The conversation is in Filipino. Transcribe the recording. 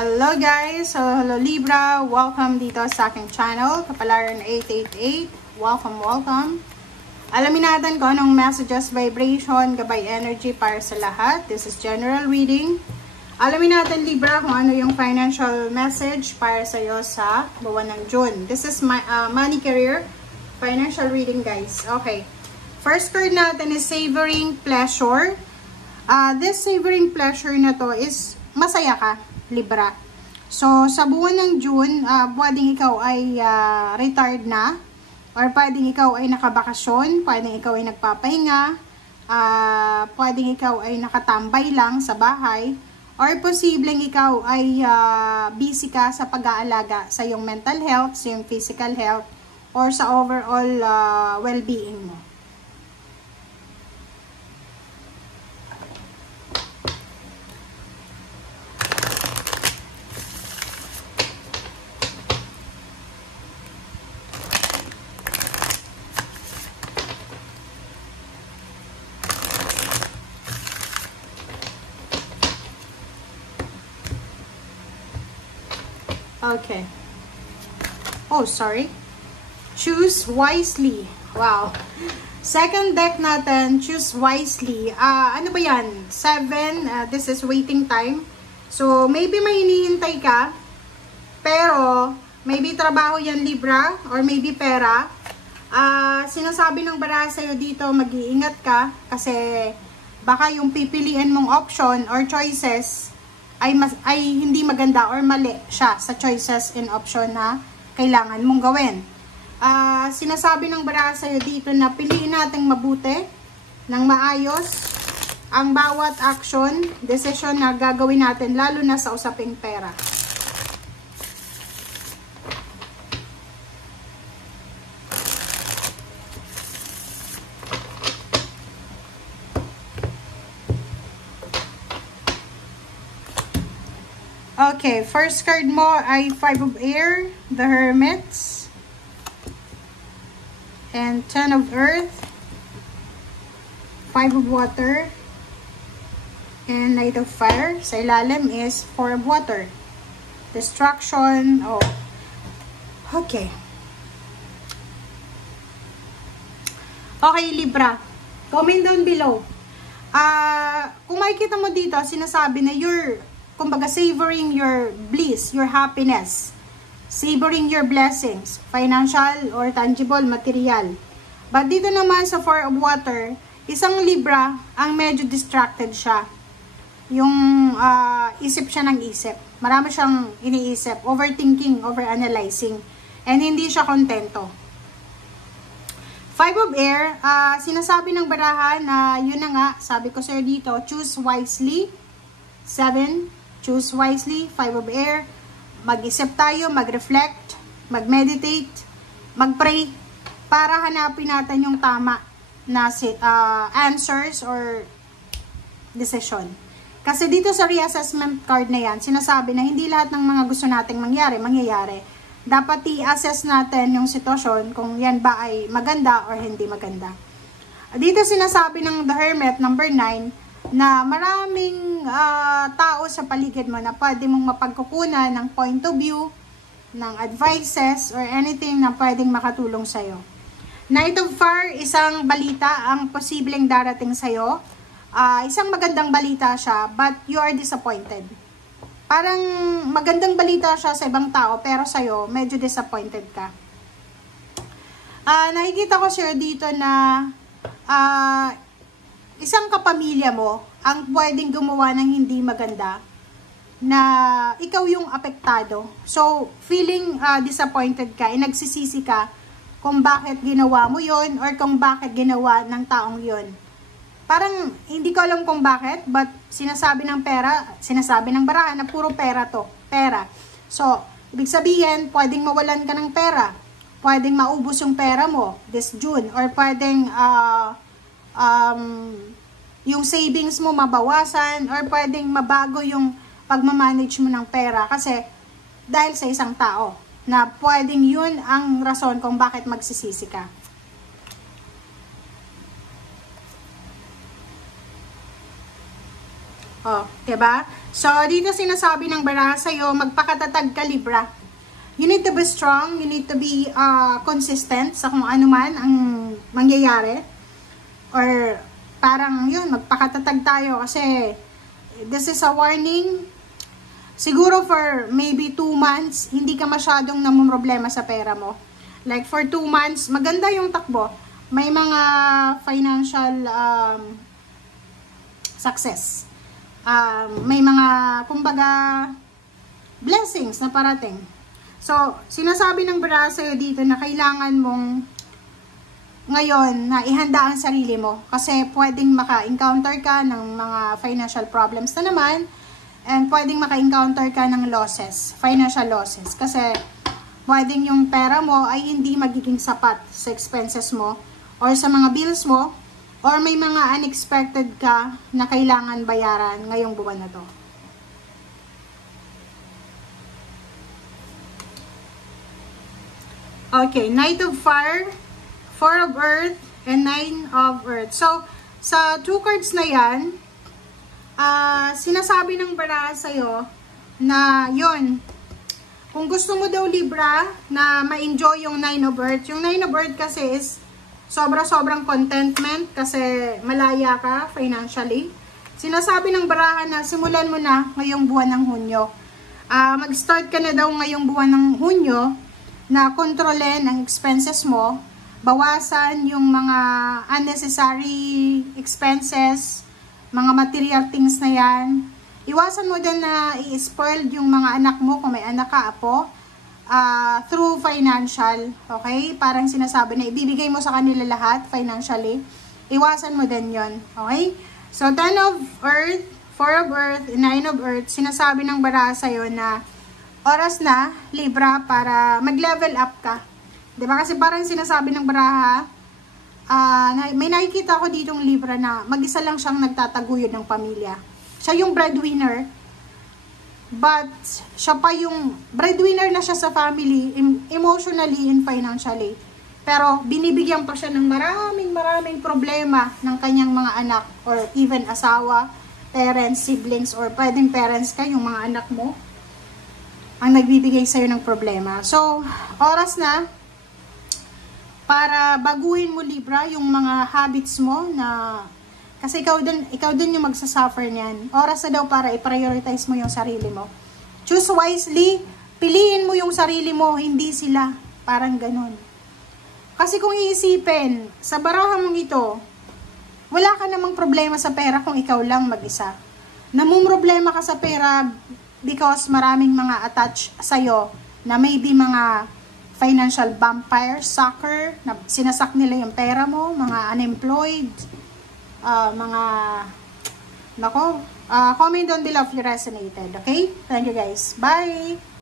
Hello guys! So, hello Libra! Welcome dito sa aking channel, Kapalaran 888. Welcome! Alamin natin kung anong messages, vibration, gabay energy para sa lahat. This is general reading. Alamin natin Libra kung ano yung financial message para sa iyo sa buwan ng June. This is my money career financial reading guys. Okay. First card natin is savoring pleasure. This savoring pleasure na to is masaya ka, Libra. So, sa buwan ng June, pwedeng ikaw ay retired na, or pwedeng ikaw ay nakabakasyon, pwedeng ikaw ay nagpapahinga, pwedeng ikaw ay nakatambay lang sa bahay, or posibleng ikaw ay busy ka sa pag-aalaga sa iyong mental health, sa iyong physical health, or sa overall well-being mo. Okay. Oh, sorry. Choose wisely. Wow. Second deck natin, choose wisely. Ano ba yan? 7. This is waiting time. So, maybe may hinihintay ka. Pero, maybe trabaho yan, Libra. Or maybe pera. Sinasabi ng baraha sa'yo dito, mag-iingat ka. Kasi, baka yung pipiliin mong option or choices ay hindi maganda or mali siya sa choices and option na kailangan mong gawin. Sinasabi ng baraha sa'yo dito na piliin nating mabuti, ng maayos, ang bawat action, decision na gagawin natin, lalo na sa usaping pera. Okay, first card mo ay 5 of Air, the Hermits, and 10 of Earth, 5 of Water, and Knight of Fire. Sa ilalim is 4 of Water. Destruction. Oh. Okay. Okay, Libra. Comment down below. Kung makikita mo dito, sinasabi na kumbaga, savoring your bliss, your happiness, savoring your blessings, financial or tangible, material. But dito naman sa 4 of Water, isang Libra, ang medyo distracted siya. Yung isip siya ng isip. Marami siyang iniisip, overthinking, overanalyzing, and hindi siya kontento. 5 of Air, sinasabi ng baraha na yun na nga, sabi ko sir dito, choose wisely. 7, choose wisely. 5 of Air, mag-isip tayo, mag-reflect, mag-meditate, mag-pray, para hanapin natin yung tama na answers or decision. Kasi dito sa reassessment card na yan, sinasabi na hindi lahat ng mga gusto nating mangyayari. Dapat i-assess natin yung sitwasyon kung yan ba ay maganda or hindi maganda. Dito sinasabi ng The Hermit, number 9, na maraming tao sa paligid mo na pwede mong mapagkukunan ng point of view, ng advices, or anything na pwedeng makatulong sa'yo. Knight of Fire, isang balita ang posibleng darating sa'yo. Isang magandang balita siya, but you are disappointed. Parang magandang balita siya sa ibang tao, pero sa'yo, medyo disappointed ka. Nakikita ko siya dito na isang kapamilya mo ang pwedeng gumawa ng hindi maganda na ikaw yung apektado. So, feeling disappointed ka, nagsisisi ka kung bakit ginawa mo yon or kung bakit ginawa ng taong yon. Parang hindi ko alam kung bakit, but sinasabi ng baraha na puro pera to. Pera. So, ibig sabihin, pwedeng mawalan ka ng pera. Pwedeng maubos yung pera mo this June. Or pwedeng yung savings mo mabawasan, or pwedeng mabago yung pagmamanage mo ng pera kasi dahil sa isang tao na pwedeng yun ang rason kung bakit magsisisi ka. Oh, Diba? So, dito sinasabi ng baraha sa'yo, magpakatatag ka, Libra. You need to be strong, you need to be consistent sa kung ano man ang mangyayari. Or, parang yun, magpakatatag tayo kasi this is a warning. Siguro for maybe 2 months, hindi ka masyadong namumroblema sa pera mo. Like for 2 months, maganda yung takbo. May mga financial success. May mga, kumbaga, blessings na parating. So, sinasabi ng baraha sa'yo dito na kailangan mong ngayon na ihanda ang sarili mo. Kasi pwedeng maka-encounter ka ng mga financial problems na naman. And pwedeng maka-encounter ka ng losses, financial losses. Kasi pwedeng yung pera mo ay hindi magiging sapat sa expenses mo or sa mga bills mo or may mga unexpected ka na kailangan bayaran ngayong buwan na to. Okay, Knight of Fire, 4 of Earth, and 9 of Earth. So, sa 2 cards na yan, sinasabi ng baraha sa'yo na yun, kung gusto mo daw Libra na ma-enjoy yung 9 of Earth, yung 9 of Earth kasi is sobrang contentment kasi malaya ka financially. Sinasabi ng baraha na simulan mo na ngayong buwan ng Hunyo. Mag-start ka na daw ngayong buwan ng Hunyo na kontrolin ang expenses mo, bawasan yung mga unnecessary expenses, mga material things na yan. Iwasan mo din na i-spoiled yung mga anak mo kung may anak ka, apo, through financial, okay? Parang sinasabi na ibibigay mo sa kanila lahat financially. Iwasan mo din yon, okay? So, 10 of Earth, 4 of Earth, 9 of Earth, sinasabi ng baraha sa'yo na oras na, Libra, para mag-level up ka. Diba? Kasi parang sinasabi ng baraha, may nakikita ko ditong Libra na mag-isa lang siyang nagtataguyod ng pamilya. Siya yung breadwinner, but siya pa yung breadwinner na siya sa family, emotionally and financially. Pero binibigyan pa siya ng maraming problema ng kanyang mga anak or even asawa, parents, siblings, or pwedeng parents ka, yung mga anak mo, ang nagbibigay sa'yo ng problema. So, oras na para baguhin mo, Libra, yung mga habits mo na kasi ikaw din yung magsasuffer niyan. Oras na daw para i-prioritize mo yung sarili mo. Choose wisely, piliin mo yung sarili mo, hindi sila. Parang ganun. Kasi kung iisipin, sa baraha mong ito, wala ka namang problema sa pera kung ikaw lang mag-isa. Namumroblema ka sa pera because maraming mga attached sa'yo na maybe mga financial vampire, sucker, na sinasak nila yung pera mo, mga unemployed, mga, comment down below if you resonated, okay? Thank you guys. Bye!